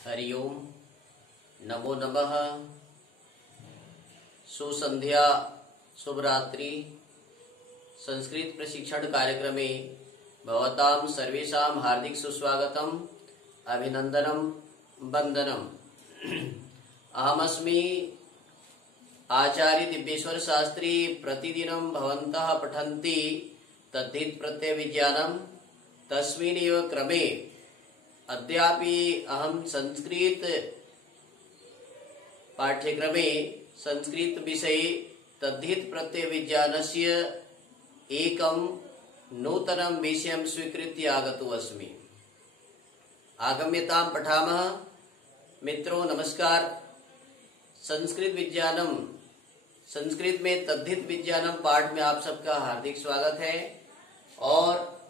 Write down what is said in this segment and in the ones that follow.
हरि ओम, नमो नमः। सुसंध्या, शुभरात्रि। संस्कृत प्रशिक्षण कार्यक्रमे भवतां सर्वेषां हार्दिक सुस्वागतम्, अभिनंदनम्, वंदनम्। अहमस्मि आचार्य दिव्येश्वर शास्त्री। प्रतिदिनं भवन्तः पठन्ति तद्धित प्रत्यय विज्ञानम्। तस्मिन्नेव क्रमे अद्यापि अहं संस्कृत पाठ्यक्रमे संस्कृत विषये तद्धित प्रत्यय विज्ञानस्य एकं नूतनं विषयं स्वीकृत्य आगतो अस्मि। आगम्यतां पठामः। मित्रों नमस्कार। संस्कृत विज्ञानम, संस्कृत में तद्धित विज्ञानम पाठ में आप सबका हार्दिक स्वागत है। और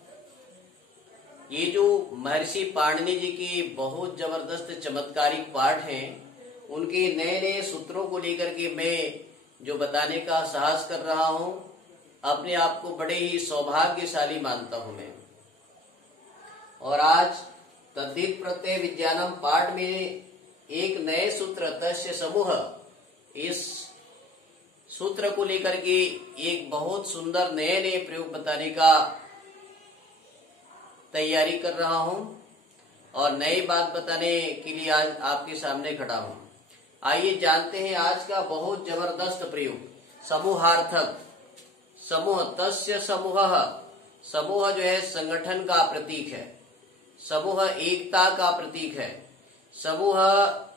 ये जो महर्षि पाणिनि जी की बहुत जबरदस्त चमत्कारिक पाठ हैं, उनके नए नए सूत्रों को लेकर के मैं जो बताने का साहस कर रहा हूं, अपने आप को बड़े ही सौभाग्यशाली मानता हूं मैं। और आज तद्धित प्रत्यय विज्ञानम पाठ में एक नए सूत्र तस्य समूह, इस सूत्र को लेकर के एक बहुत सुंदर नए नए प्रयोग बताने का तैयारी कर रहा हूं और नई बात बताने के लिए आज आपके सामने खड़ा हूं। आइए जानते हैं आज का बहुत जबरदस्त प्रयोग, समूहार्थक। समूह, तस्य समूह। समूह जो है संगठन का प्रतीक है, समूह एकता का प्रतीक है। समूह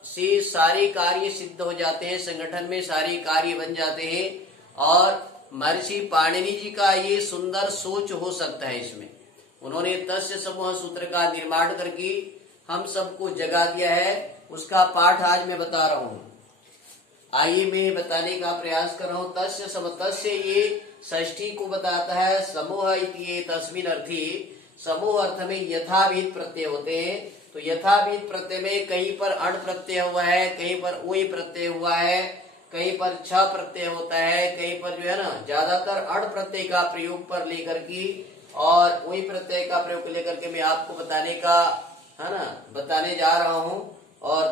से सारे कार्य सिद्ध हो जाते हैं, संगठन में सारे कार्य बन जाते हैं। और महर्षि पाणिनि जी का ये सुंदर सोच हो सकता है इसमें। उन्होंने तस्य समूह सूत्र का निर्माण करके हम सबको जगा दिया है। उसका पाठ आज मैं बता रहा हूं। आइए मैं बताने का प्रयास कर रहा हूं। तस्य समूह, तस्य ये षष्ठी को बताता है। समूह इति तस्मिन् अर्थी, समूह अर्थ में यथाविध प्रत्यय होते हैं। तो यथाविध प्रत्यय में कहीं पर अण प्रत्यय हुआ है, कहीं पर उई प्रत्यय हुआ है, कहीं पर छ प्रत्यय होता है, कहीं पर जो है ना ज्यादातर अण प्रत्यय का प्रयोग पर लेकर की और वही प्रत्यय का प्रयोग लेकर के मैं आपको बताने का है ना बताने जा रहा हूं और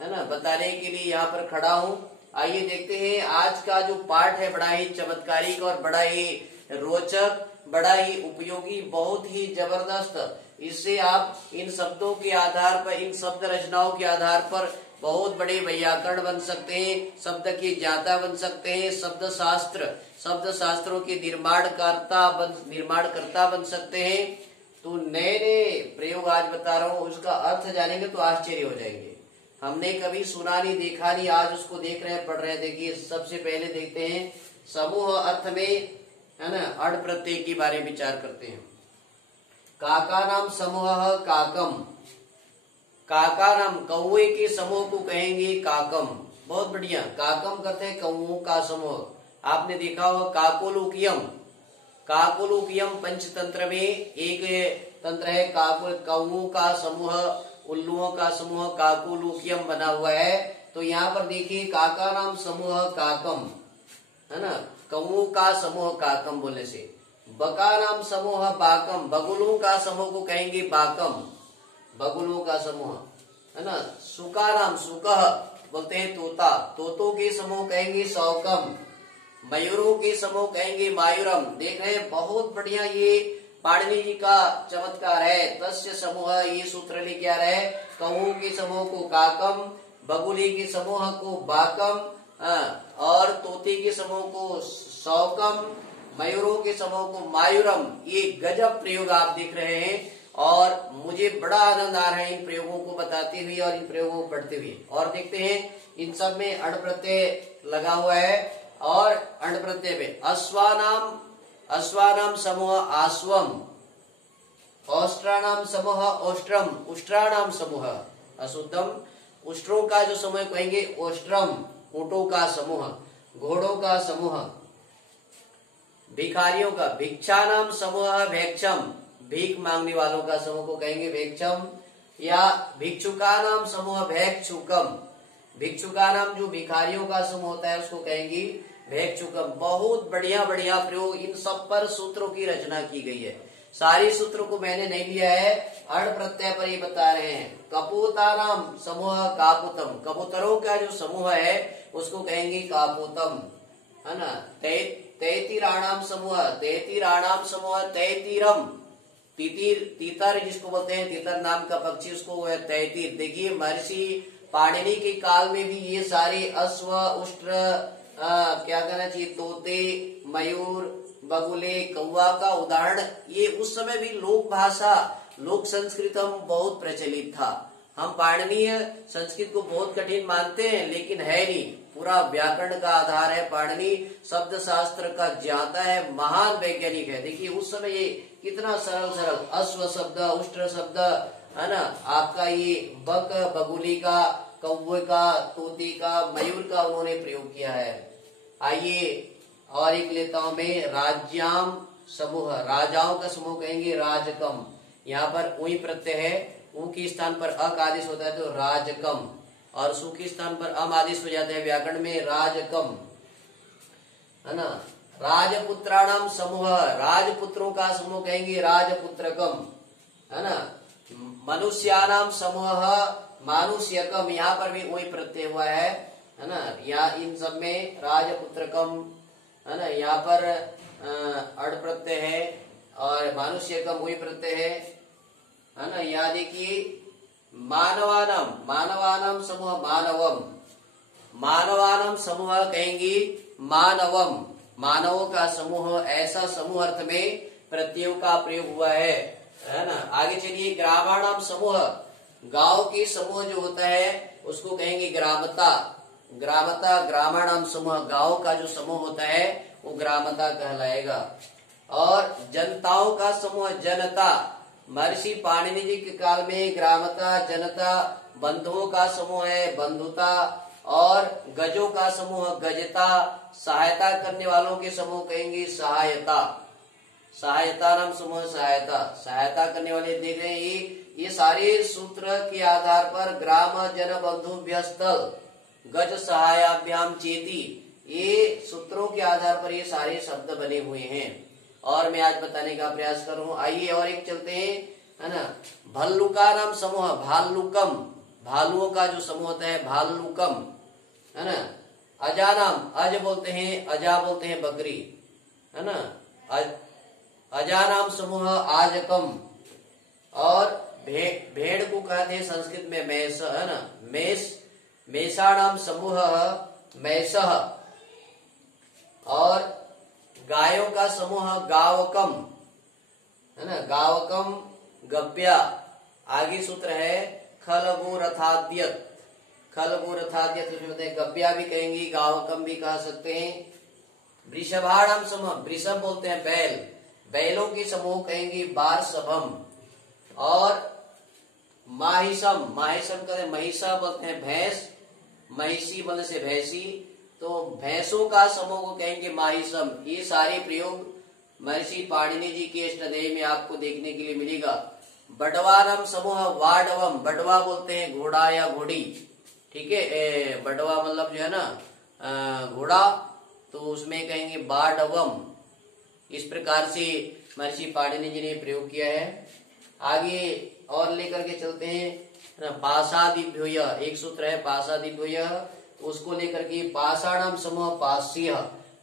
है ना बताने के लिए यहाँ पर खड़ा हूं। आइए देखते हैं आज का जो पाठ है, बड़ा ही चमत्कारिक और बड़ा ही रोचक, बड़ा ही उपयोगी, बहुत ही जबरदस्त। इससे आप इन शब्दों के आधार पर, इन शब्द रचनाओं के आधार पर बहुत बड़े वैयाकरण बन सकते हैं, शब्द की ज्ञाता बन सकते हैं, शब्द शास्त्रों के निर्माणकर्ता बन सकते हैं। तो नए नए प्रयोग आज बता रहा हूँ, उसका अर्थ जानेंगे तो आश्चर्य हो जाएंगे। हमने कभी सुना नहीं, देखा नहीं, आज उसको देख रहे हैं, पढ़ रहे हैं। देखिए सबसे पहले देखते हैं समूह अर्थ में, है ना, अण प्रत्यय के बारे में विचार करते हैं। काका नाम समूह काकम। काका नाम, कौवे के समूह को कहेंगे काकम। बहुत बढ़िया। काकम करते हैं कौओं का समूह। आपने देखा होगा काकोलुकियम। काकोलुकियम पंचतंत्र में एक तंत्र है काकुल, कौओं का समूह, उल्लुओं का समूह काकोलुकियम बना हुआ है। तो यहाँ पर देखिए काका नाम समूह काकम, है ना, कौओं का समूह काकम बोलने से। बका नाम समूह बाकम, बगुलों का समूह को कहेंगे बाकम, बगुलों का समूह, है ना। सुका नाम, सुकह बोलते हैं तोता, तोतों के समूह कहेंगे सौकम, मयूरों के समूह कहेंगे मायूरम। देख रहे हैं बहुत बढ़िया, ये पाणिनि जी का चमत्कार है। तस्य समूह, ये सूत्र लेके आ रहे हैं। कौओं के समूह को काकम, बगुले के समूह को बाकम, और तोते के समूह को सौकम, मयूरों के समूह को मायूरम। ये गजब प्रयोग आप देख रहे हैं और मुझे बड़ा आनंद आ रहा है इन प्रयोगों को बताते हुए और इन प्रयोगों को पढ़ते हुए। और देखते हैं इन सब में अण प्रत्यय लगा हुआ है। और अण प्रत्यय में अश्वानाम, अश्वानाम समूह आश्वम, औष्ट्राणाम समूह औष्ट्रम, उष्ट्राणाम समूह अशुद्धम, उष्ट्रों का जो समूह कहेंगे औष्ट्रम, ऊंटों का समूह, घोड़ों का समूह, भिखारियों का, भिक्षानाम समूह भैक्षम, भीख मांगने वालों का समूह को कहेंगे भैक्षम। या भिक्षुका नाम समूह भैक्षुकम, भिक्षुका नाम जो भिखारियों का समूह होता है उसको कहेंगे भैक्षुकम। बहुत बढ़िया बढ़िया प्रयोग, इन सब पर सूत्रों की रचना की गई है। सारी सूत्र को मैंने नहीं लिया है, अण प्रत्यय पर ये बता रहे हैं। कपूतानाम समूह कापुतम, कबूतरों का जो समूह है उसको कहेंगे कापुतम, है ना। तैतीराणाम समूह, तैतीराणाम समूह तैतीरम, तीतर जिसको बोलते हैं, तीतर नाम का पक्षी, उसको है तैतीर। देखिए महर्षि पाणिनि के काल में भी ये सारे अश्व, उष्ट्र, क्या कहना चाहिए, तोते, मयूर, बगुले, कौवा का उदाहरण, ये उस समय भी लोक भाषा, लोक संस्कृतम बहुत प्रचलित था। हम पाणिनीय संस्कृत को बहुत कठिन मानते हैं, लेकिन है नहीं, पूरा व्याकरण का आधार है। पाणिनि शब्द शास्त्र का ज्ञाता है, महान वैज्ञानिक है। देखिए उस समय ये कितना सरल सरल अश्व शब्द, उष्ट्र शब्द, है ना, आपका ये बक, बगुली का, कौवे का, तोते का, मयूर का उन्होंने प्रयोग किया है। आइए और एक लेता हूं मैं, राज्याम समूह, राजाओं का समूह कहेंगे राजकम। यहाँ पर ऊई प्रत्यय है, ऊ के स्थान पर अ का आदेश होता है तो राजकम, और सु के स्थान पर अम आदेश हो जाता है व्याकरण में, राजकम, है ना। राजपुत्राणाम समूह, राजपुत्रों का समूह कहेंगे राजपुत्रकम, है ना। मनुष्यानाम समूह मानुष्यकम, यहाँ पर भी वही प्रत्यय हुआ है ना। यहाँ इन सब में राजपुत्रकम, है ना, यहाँ पर अड़ प्रत्यय है, और मानुष्यकम वही प्रत्यय है ना। यहाँ देखिए मानवानम, मानवानम समूह मानवम, मानवानम समूह कहेंगे मानवम, मानवों का समूह, ऐसा समूह अर्थ में प्रत्ययों का प्रयोग हुआ है ना। आगे चलिए, ग्रामाणाम समूह, गांव के समूह जो होता है उसको कहेंगे ग्रामता, ग्रामता, ग्रामाणाम समूह, गांव का जो समूह होता है वो ग्रामता कहलाएगा। और जनताओं का समूह जनता, महर्षि पाणिनि जी के काल में ग्रामता, जनता, बंधुओं का समूह है बंधुता, और गजों का समूह गजता, सहायता करने वालों के समूह कहेंगे सहायता, सहायता नाम समूह सहायता, सहायता करने वाले। देख रहे हैं ये सारे सूत्र के आधार पर ग्राम जन बंधु स्थल गज सहायाभ्याम चेती, ये सूत्रों के आधार पर ये सारे शब्द बने हुए हैं, और मैं आज बताने का प्रयास करूं। आइए और एक चलते हैं, है ना। भल्लुका नाम समूह भाल्लुकम, भालुओं का जो समूह होता है भाल्लुकम, है ना। अजा नाम, अज बोलते हैं, अजा बोलते हैं बकरी, है ना। अजा नाम समूह आजकम, और भेड़ को कहते हैं संस्कृत में मैस, है ना, मेष, मेषाणाम समूह मैसह, और गायों का समूह गावकम, है ना, गावकम गव्या। आगे सूत्र है खलगोरथाद्यत, खलगोरथाद्यत गव्या भी कहेंगे, गावकम भी कह सकते हैं। वृषभाणाम समूह, वृषभ बोलते हैं बैल, बैलों के समूह कहेंगे बारसभम। और माहिसम, माहिसम कहते महिषा बोलते हैं भैंस, महिषी बोलने से भैंसी, तो भैंसों का समूह को कहेंगे माहिसम। ये सारे प्रयोग महर्षि पाणिनि जी के अष्टाध्यायी में आपको देखने के लिए मिलेगा। बडवानम समूह वाडवम, बडवा बोलते हैं घोड़ा या घोड़ी, ठीक है, बडवा मतलब जो है ना घोड़ा, तो उसमें कहेंगे बाडवम। इस प्रकार से महर्षि पाणिनि जी ने प्रयोग किया है। आगे और लेकर के चलते हैं, पाशादिभ्योय, एक सूत्र है पाशादिभ्योय, उसको लेकर के पाषाणाम समूह पास्य,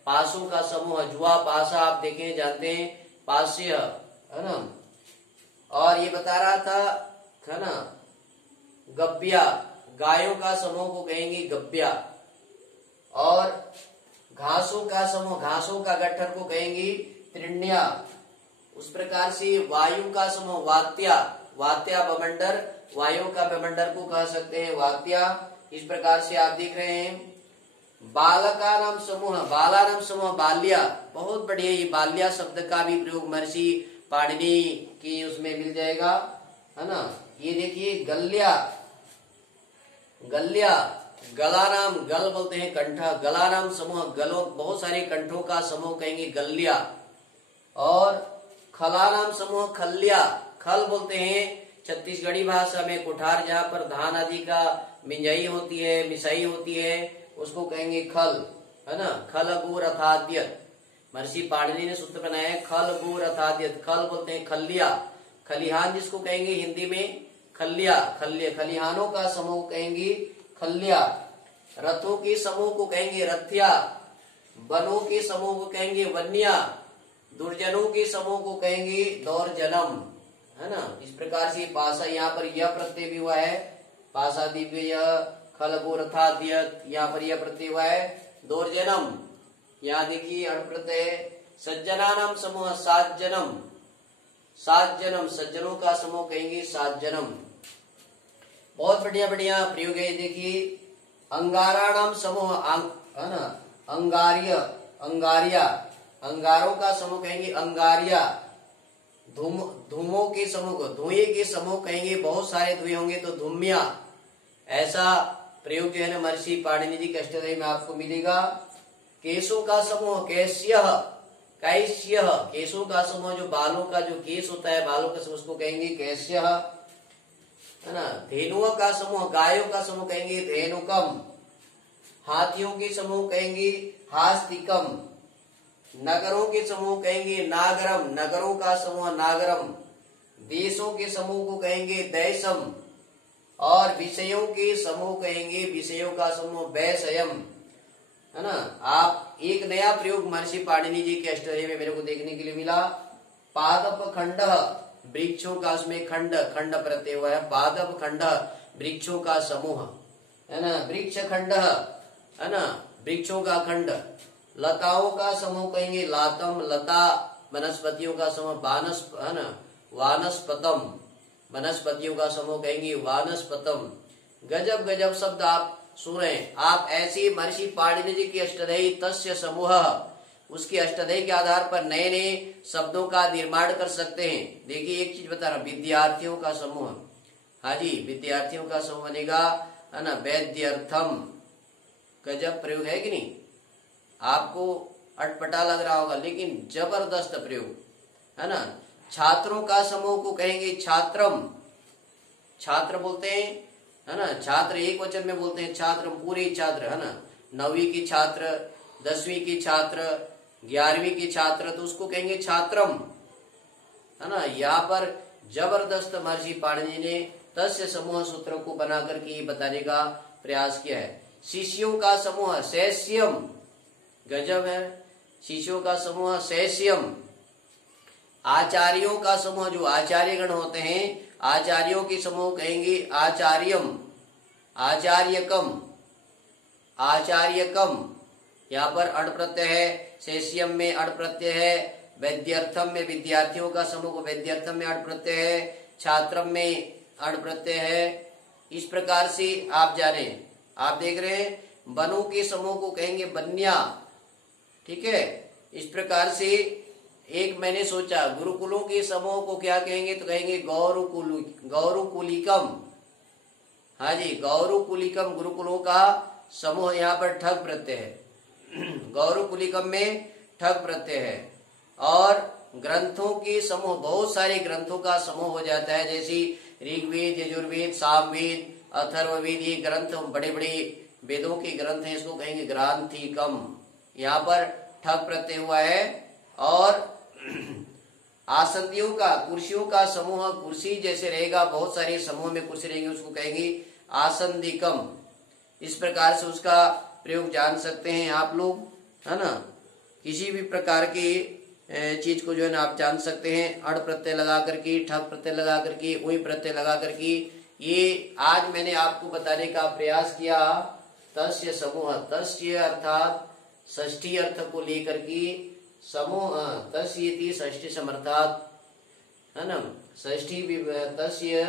पासों का समूह, जुआ पासा आप देखें जानते हैं, पास्य, है ना। और ये बता रहा था, है ना, गव्या, गायों का समूह को कहेंगे गव्या, और घासों का समूह, घासों का गट्ठर को कहेंगे तृण्या। उस प्रकार से वायु का समूह वात्या, वात्या बमंडर, वायु का बमंडर को कह सकते हैं वात्या। इस प्रकार से आप देख रहे हैं। बालका नाम समूह, बाला नाम समूह बाल्या, बहुत बढ़िया, ये बाल्या शब्द का भी प्रयोग महर्षि पाणिनि की उसमें मिल जाएगा, है ना। ये देखिए गल्या, गल्या, गला नाम, गल बोलते हैं कंठ, गला नाम समूह गलों, बहुत सारे कंठों का समूह कहेंगे गल्या। और खला नाम समूह खल्या, खल बोलते हैं छत्तीसगढ़ी भाषा में कुठार, जहाँ पर धान आदि का मिंजाई होती है, मिसाई होती है, उसको कहेंगे खल, है ना। खल गुर अथाद्यत। महर्षि पाणिनि ने सूत्र बनाया है खल गो रथाद्यत। खल बोलते हैं खलिया, खलिहान जिसको कहेंगे हिंदी में खलिया, खलिहानों का समूह कहेंगे खलिया, रथों के समूह को कहेंगे रथिया, वनों के समूह को कहेंगे वन्या, दुर्जनों के समूह को कहेंगे दौर्जनम, है ना। इस प्रकार से पासा यहाँ पर यह प्रत्यय भी हुआ है, पासा दिव्य खलगो रथाद्यत, यहाँ पर यह प्रत्यय हुआ है दौर्जनम। यहाँ देखिए अण प्रत्यय सज्जनानाम समूह सात जन्म, सात जन्म, सज्जनों का समूह कहेंगे सात जन्म। बहुत बढ़िया बढ़िया प्रयोग है। देखिए अंगाराणाम समूह है ना, अंगार्य, अंगारिया, अंगारों का समूह कहेंगे अंगारिया, धूमों के समूह को, धुएं के समूह कहेंगे, बहुत सारे धुएं होंगे तो धूम्या। ऐसा प्रयोग जो है ना महर्षि पाणिनि जी के अष्टाध्यायी में आपको मिलेगा। केशों का समूह कैश्य, कैश्य, केशों का समूह जो बालों का जो केस होता है, बालों का समूह उसको कहेंगे कैश्य, है ना। धेनुओं का समूह, गायों का समूह कहेंगे धेनुकम, हाथियों के समूह कहेंगे हास्तिकम, नगरों के समूह कहेंगे नागरम, नगरों का समूह नागरम, देशों के समूह को कहेंगे देशम, और विषयों के समूह कहेंगे, विषयों का समूह वैषयम, है ना। आप एक नया प्रयोग महर्षि पाणिनि जी के अष्टाध्यायी में मेरे को देखने के लिए मिला। पादप खंड, वृक्षों का उसमें खंड, खंड प्रत्यय हुआ है, पादप खंड वृक्षों का समूह, है ना, वृक्ष खंड, है ना, वृक्षों का खंड। लताओं का समूह कहेंगे लातम, लता, वनस्पतियों का समूह वानस, है ना, वानस्पतम, वनस्पतियों का समूह कहेंगे वानस्पतम। गजब गजब शब्द आप सुन रहे हैं। आप ऐसे महर्षि पाणिनि जी की अष्टाध्यायी तस्य समूह, उसके अष्टाध्यायी के आधार पर नए नए शब्दों का निर्माण कर सकते हैं। देखिए एक चीज बता रहा हूं, विद्यार्थियों का समूह, हाँ जी, विद्यार्थियों का समूह बनेगा, है ना, वैद्यर्थम। गजब प्रयोग है कि नहीं? आपको अटपटा लग रहा होगा लेकिन जबरदस्त प्रयोग, है ना। छात्रों का समूह को कहेंगे छात्रम, छात्र बोलते हैं, है ना, छात्र एक वचन में बोलते हैं छात्र, पूरे छात्र, है ना, 9वीं की छात्र, 10वीं की छात्र, 11वीं की छात्र, तो उसको कहेंगे छात्रम, है ना। यहाँ पर जबरदस्त महर्षि पाणिनि ने तस्य समूह सूत्र को बना करके बताने का प्रयास किया है। शिष्यों का समूह शैष्यम, गजब है, शिष्यों का समूह शैष्यम। आचार्यों का समूह, जो आचार्यगण होते हैं, आचार्यों के समूह कहेंगे आचार्यम, आचार्यकम, आचार्यकम। यहाँ पर अण प्रत्यय है, शैष्यम में अण प्रत्यय है, वैद्यर्थम में विद्यार्थियों का समूह को वैद्यर्थम में अण प्रत्यय है, छात्रम में अण प्रत्यय है। इस प्रकार से आप जाने, आप देख रहे हैं वनों के समूह को कहेंगे वन्या, ठीक है। इस प्रकार से एक मैंने सोचा गुरुकुलों के समूह को क्या कहेंगे, तो कहेंगे गौरुकुलिकम, हाँ जी, गौरुकुलिकम, गुरुकुलों का समूह। यहाँ पर ठग प्रत्यय है, गौरुकुलिकम में ठग प्रत्यय है। और ग्रंथों के समूह, बहुत सारे ग्रंथों का समूह हो जाता है, जैसे ऋग्वेद, यजुर्वेद, सामवेद, अथर्ववेद, ये ग्रंथ बड़े बड़े वेदों के ग्रंथ हैं, इसको कहेंगे ग्रांथिकम। यहाँ पर ठग प्रत्यय हुआ है। और आसंदियों का, कुर्सियों का समूह, कुर्सी जैसे रहेगा, बहुत सारे समूह में कुर्सी रहेंगे, उसको कहेंगे आसंदिकम। इस प्रकार से उसका प्रयोग जान सकते हैं आप लोग, है ना। किसी भी प्रकार की चीज को जो है ना आप जान सकते हैं, अण प्रत्यय लगा करके, ठग प्रत्यय लगा करके, उई प्रत्यय लगा करके। ये आज मैंने आपको बताने का प्रयास किया। तस्य समूह, तस्य अर्थात षष्ठी अर्थ को लेकर के समूह, तस्य षष्ठी समर्थात, है ना, षष्ठी तस्य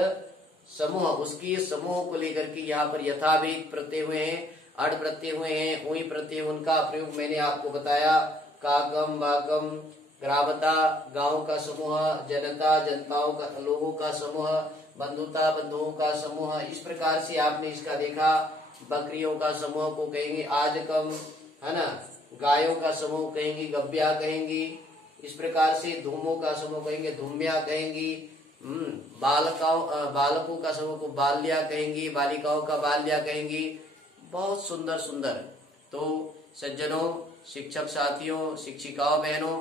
समूह, उसकी समूह को लेकर के यहाँ पर यथाविध प्रत्यय हुए हैं, अण प्रत्यय हुए हैं, उई प्रत्यय, उनका प्रयोग मैंने आपको बताया। काकम, बाकम, ग्रामता, गांव का समूह, जनता, जनताओं का, लोगों का समूह, बंधुता, बंधुओं का समूह। इस प्रकार से आपने इसका देखा। बकरियों का समूह को कहेंगे आजकम, है ना, गायों का समूह कहेंगे गब्या कहेंगी। इस प्रकार से धूमों का समूह कहेंगे धूम्या कहेंगी। बालकों का समूह को बाल्या कहेंगी, बालिकाओं का बाल्या कहेंगी। बहुत सुंदर सुंदर। तो सज्जनों, शिक्षक साथियों, शिक्षिकाओं, बहनों,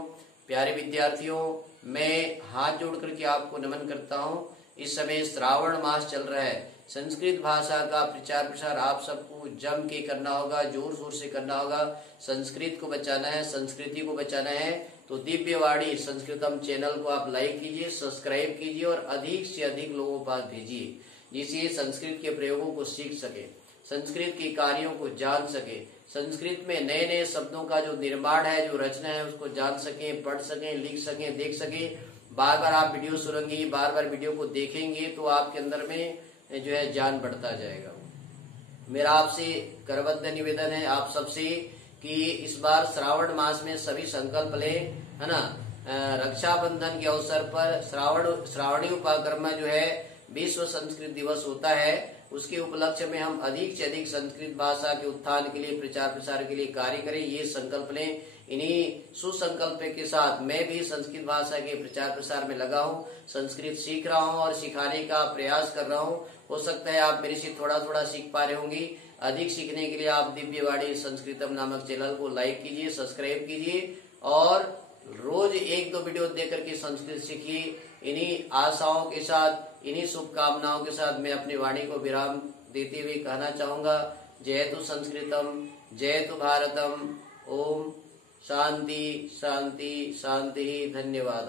प्यारे विद्यार्थियों, मैं हाथ जोड़ करके आपको नमन करता हूँ। इस समय श्रावण मास चल रहा है। संस्कृत भाषा का प्रचार प्रसार आप सबको जम के करना होगा, जोर शोर से करना होगा। संस्कृत को बचाना है, संस्कृति को बचाना है। तो दिव्यवाणी संस्कृतम चैनल को आप लाइक कीजिए, सब्सक्राइब कीजिए और अधिक से अधिक लोगों के पास भेजिए, जिससे संस्कृत के प्रयोगों को सीख सके, संस्कृत के कार्यों को जान सके, संस्कृत में नए नए शब्दों का जो निर्माण है, जो रचना है, उसको जान सकें, पढ़ सकें, लिख सकें, देख सकें। बार बार आप वीडियो सुनेंगे, बार बार वीडियो को देखेंगे तो आपके अंदर में जो है ज्ञान बढ़ता जाएगा। मेरा आपसे करबद्ध निवेदन है आप सबसे कि इस बार श्रावण मास में सभी संकल्प लें, है ना। रक्षाबंधन के अवसर पर श्रावणी उपक्रम जो है विश्व संस्कृत दिवस होता है, उसके उपलक्ष्य में हम अधिक से अधिक संस्कृत भाषा के उत्थान के लिए, प्रचार प्रसार के लिए कार्य करें, ये संकल्प लें। इन्हीं सुसंकल्प के साथ मैं भी संस्कृत भाषा के प्रचार प्रसार में लगा हूँ, संस्कृत सीख रहा हूँ और सिखाने का प्रयास कर रहा हूँ। हो सकता है आप मेरे से थोड़ा थोड़ा सीख पा रहे होंगे। अधिक सीखने के लिए आप दिव्यवाणी संस्कृतम नामक चैनल को लाइक कीजिए, सब्सक्राइब कीजिए और रोज 1-2 वीडियो देख करके संस्कृत सीखिए। इन्हीं आशाओं के साथ, इन्हीं शुभकामनाओं के साथ मैं अपनी वाणी को विराम देते हुए कहना चाहूंगा, जयतु संस्कृतम, जयतु भारतम। ओम शांति शांति शांति। धन्यवाद।